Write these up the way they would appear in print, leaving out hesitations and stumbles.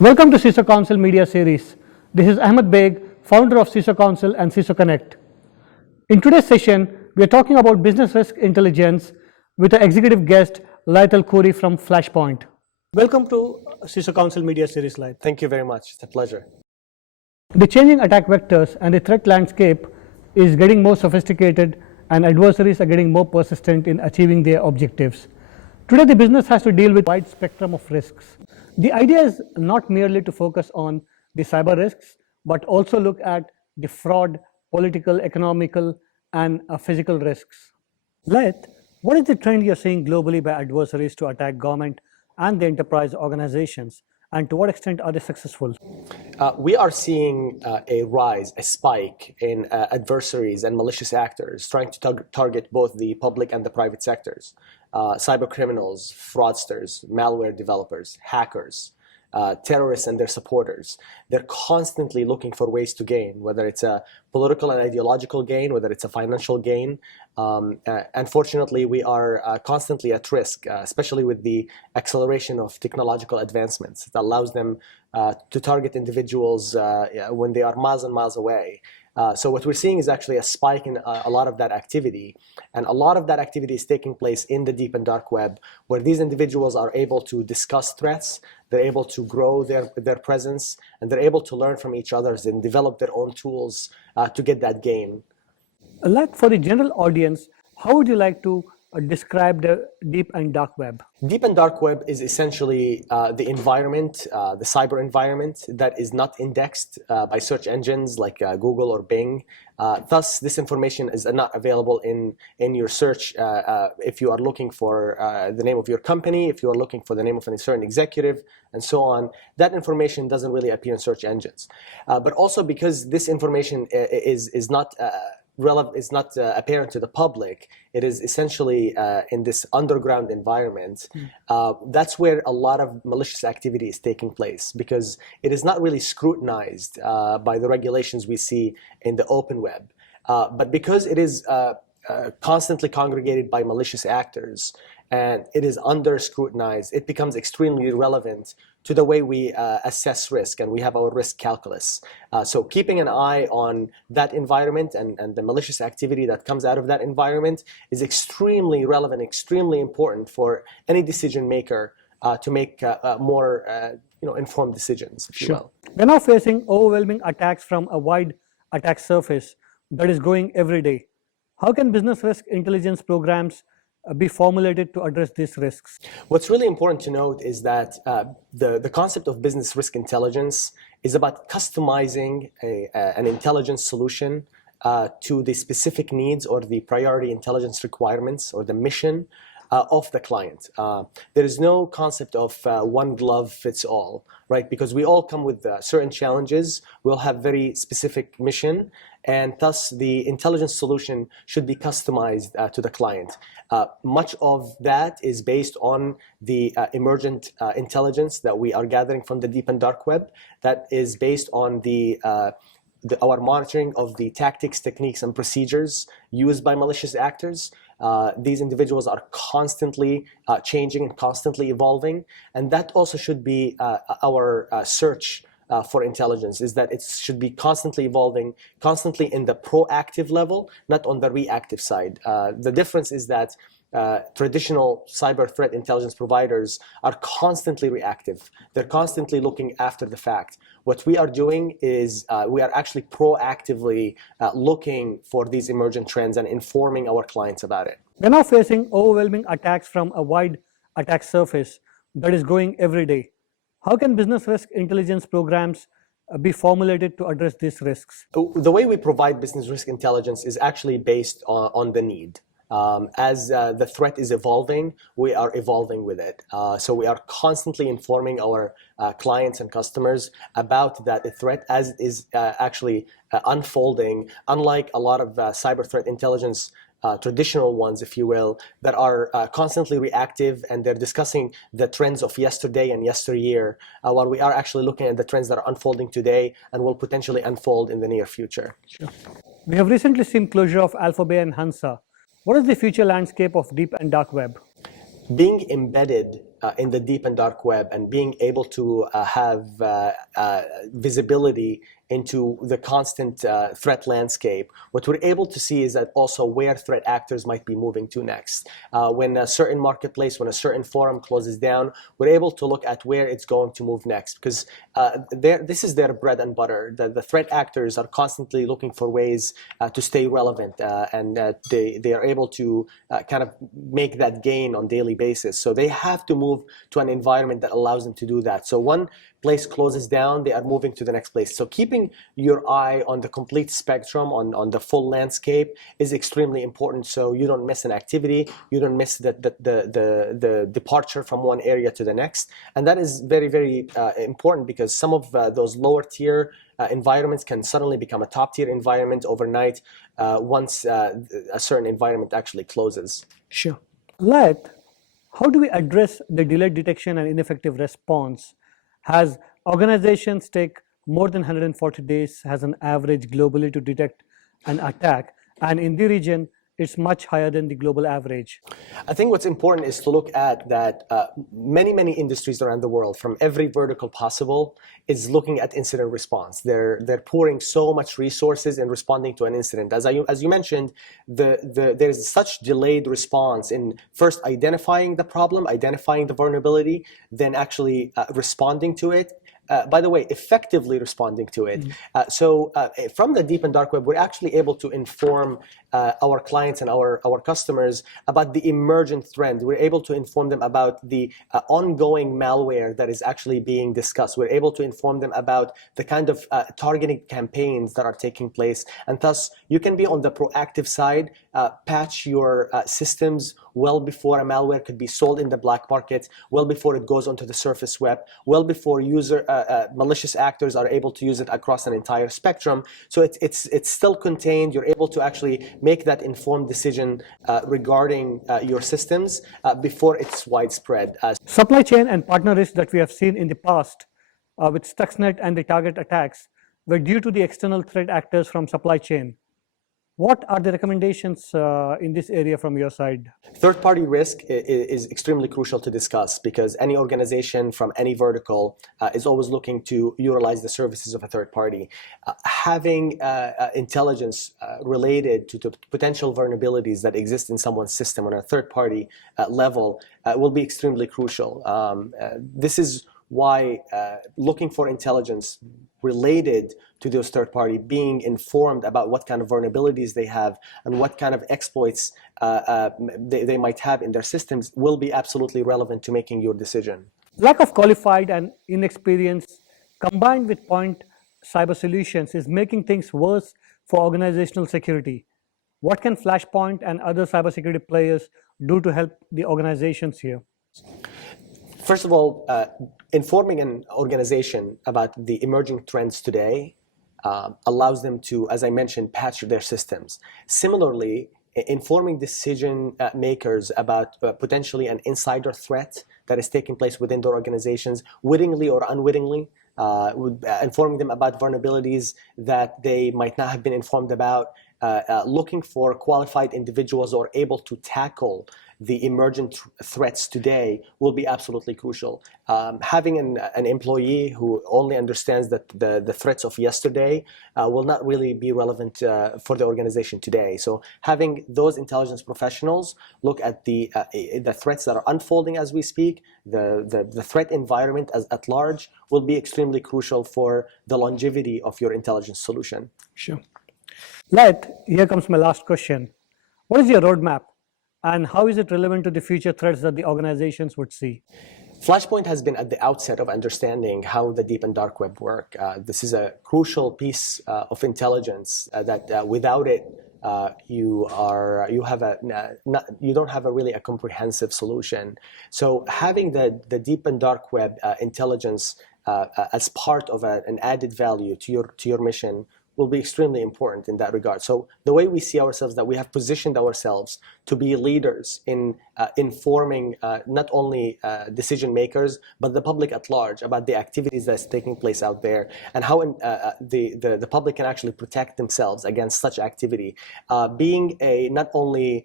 Welcome to CISO Council Media Series. This is Ahmed Beg, founder of CISO Council and CISO Connect. In today's session, we are talking about business risk intelligence with our executive guest, Laith Alkhouri from Flashpoint. Welcome to CISO Council Media Series, Laith. Thank you very much. It's a pleasure. The changing attack vectors and the threat landscape is getting more sophisticated, and adversaries are getting more persistent in achieving their objectives. Today, the business has to deal with a wide spectrum of risks. The idea is not merely to focus on the cyber risks, but also look at the fraud, political, economical, and physical risks. Laith, what is the trend you're seeing globally by adversaries to attack government and the enterprise organizations, and to what extent are they successful? We are seeing a rise, a spike in adversaries and malicious actors trying to target both the public and the private sectors. Cyber criminals, fraudsters, malware developers, hackers, terrorists and their supporters. They're constantly looking for ways to gain, whether it's a political and ideological gain, whether it's a financial gain. Unfortunately, we are constantly at risk, especially with the acceleration of technological advancements that allows them to target individuals when they are miles and miles away. So what we're seeing is actually a spike in a lot of that activity. And a lot of that activity is taking place in the deep and dark web, where these individuals are able to discuss threats, they're able to grow their presence, and they're able to learn from each other and develop their own tools to get that gain. Like for the general audience, how would you like to describe the deep and dark web? Deep and dark web is essentially the environment, the cyber environment that is not indexed by search engines like Google or Bing. Thus, this information is not available in your search if you are looking for the name of your company, if you are looking for the name of a certain executive, and so on. That information doesn't really appear in search engines. But also because this information is not relevant, is not apparent to the public, it is essentially in this underground environment. That's where a lot of malicious activity is taking place, because it is not really scrutinized by the regulations we see in the open web. But because it is constantly congregated by malicious actors and it is under scrutinized, it becomes extremely relevant to the way we assess risk, and we have our risk calculus. So keeping an eye on that environment and the malicious activity that comes out of that environment is extremely relevant, extremely important for any decision maker to make more informed decisions, if you will. We're now facing overwhelming attacks from a wide attack surface that is growing every day. How can business risk intelligence programs be formulated to address these risks? What's really important to note is that the concept of business risk intelligence is about customizing an intelligence solution to the specific needs or the priority intelligence requirements or the mission of the client. There is no concept of one glove fits all, right? Because we all come with certain challenges. We'll have very specific mission, and thus the intelligence solution should be customized to the client. Much of that is based on the emergent intelligence that we are gathering from the deep and dark web, that is based on our monitoring of the tactics, techniques, and procedures used by malicious actors. These individuals are constantly changing and constantly evolving, and that also should be our search for intelligence, is that it should be constantly evolving, constantly in the proactive level, not on the reactive side. The difference is that traditional cyber threat intelligence providers are constantly reactive. They're constantly looking after the fact. What we are doing is we are actually proactively looking for these emergent trends and informing our clients about it. We're now facing overwhelming attacks from a wide attack surface that is growing every day. How can business risk intelligence programs be formulated to address these risks? The way we provide business risk intelligence is actually based on the need. As the threat is evolving, we are evolving with it. So we are constantly informing our clients and customers about that threat as it is actually unfolding, unlike a lot of cyber threat intelligence traditional ones, if you will, that are constantly reactive, and they're discussing the trends of yesterday and yesteryear, while we are actually looking at the trends that are unfolding today and will potentially unfold in the near future. Sure. We have recently seen closure of Alphabet and Hansa. What is the future landscape of deep and dark web? Being embedded in the deep and dark web and being able to have visibility into the constant threat landscape, what we're able to see is that also where threat actors might be moving to next. When a certain marketplace, when a certain forum closes down, we're able to look at where it's going to move next, because this is their bread and butter. The threat actors are constantly looking for ways to stay relevant, and they are able to kind of make that gain on daily basis. So they have to move to an environment that allows them to do that. So one place closes down, they are moving to the next place. So keeping your eye on the complete spectrum, on the full landscape, is extremely important, so you don't miss an activity, you don't miss the departure from one area to the next. And that is very, very important, because some of those lower tier environments can suddenly become a top tier environment overnight once a certain environment actually closes. Sure. Laith, how do we address the delayed detection and ineffective response? Has organizations take more than 140 days as an average globally to detect an attack, and in the region it's much higher than the global average? I think what's important is to look at that many industries around the world, from every vertical possible, is looking at incident response. They're pouring so much resources in responding to an incident. As you mentioned, there's such delayed response in first identifying the problem, identifying the vulnerability, then actually responding to it. By the way, effectively responding to it. So from the deep and dark web, we're actually able to inform our clients and our customers about the emergent trend. We're able to inform them about the ongoing malware that is actually being discussed. We're able to inform them about the kind of targeting campaigns that are taking place. And thus, you can be on the proactive side, patch your systems well before a malware could be sold in the black market, well before it goes onto the surface web, well before malicious actors are able to use it across an entire spectrum. So it's still contained. You're able to actually make that informed decision regarding your systems before it's widespread. Supply chain and partner risks that we have seen in the past with Stuxnet and the target attacks were due to the external threat actors from supply chain. What are the recommendations in this area from your side? Third-party risk is extremely crucial to discuss, because any organization from any vertical is always looking to utilize the services of a third party. Having intelligence related to potential vulnerabilities that exist in someone's system on a third-party level will be extremely crucial. This is why looking for intelligence related to those third party, being informed about what kind of vulnerabilities they have and what kind of exploits they might have in their systems, will be absolutely relevant to making your decision. Lack of qualified and inexperienced combined with point cyber solutions is making things worse for organizational security. What can Flashpoint and other cybersecurity players do to help the organizations here? First of all, informing an organization about the emerging trends today allows them to, as I mentioned, patch their systems. Similarly, informing decision makers about potentially an insider threat that is taking place within their organizations, wittingly or unwittingly, informing them about vulnerabilities that they might not have been informed about, looking for qualified individuals who are able to tackle the emergent threats today will be absolutely crucial. Having an employee who only understands the threats of yesterday will not really be relevant for the organization today. So having those intelligence professionals look at the threats that are unfolding as we speak, the threat environment at large, will be extremely crucial for the longevity of your intelligence solution. Sure. Laith, here comes my last question. What is your roadmap, and how is it relevant to the future threats that the organizations would see? Flashpoint has been at the outset of understanding how the deep and dark web work. This is a crucial piece of intelligence that without it, you don't have really a comprehensive solution. So having the deep and dark web intelligence as part of an added value to your mission will be extremely important in that regard. So the way we see ourselves, that we have positioned ourselves to be leaders in informing not only decision makers, but the public at large about the activities that's taking place out there, and how the public can actually protect themselves against such activity. Being not only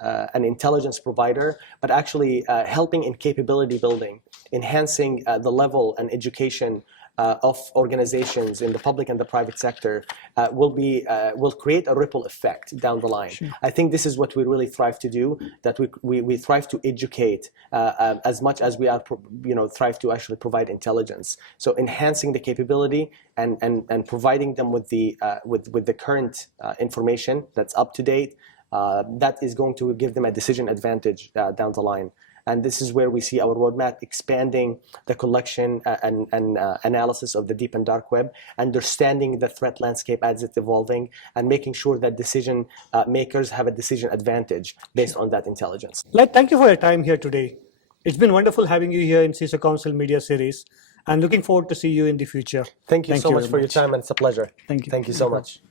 an intelligence provider, but actually helping in capability building, enhancing the level and education of organizations in the public and the private sector will create a ripple effect down the line. Sure. I think this is what we really thrive to do, that we thrive to educate as much as we are thrive to actually provide intelligence. So enhancing the capability and providing them with the current information that's up to date, that is going to give them a decision advantage down the line. And this is where we see our roadmap expanding the collection and analysis of the deep and dark web, understanding the threat landscape as it's evolving, and making sure that decision makers have a decision advantage based on that intelligence. Laith, thank you for your time here today. It's been wonderful having you here in CISO Council Media Series, and looking forward to see you in the future. Thank you so much very for your time, and it's a pleasure. Thank you. Thank you so much.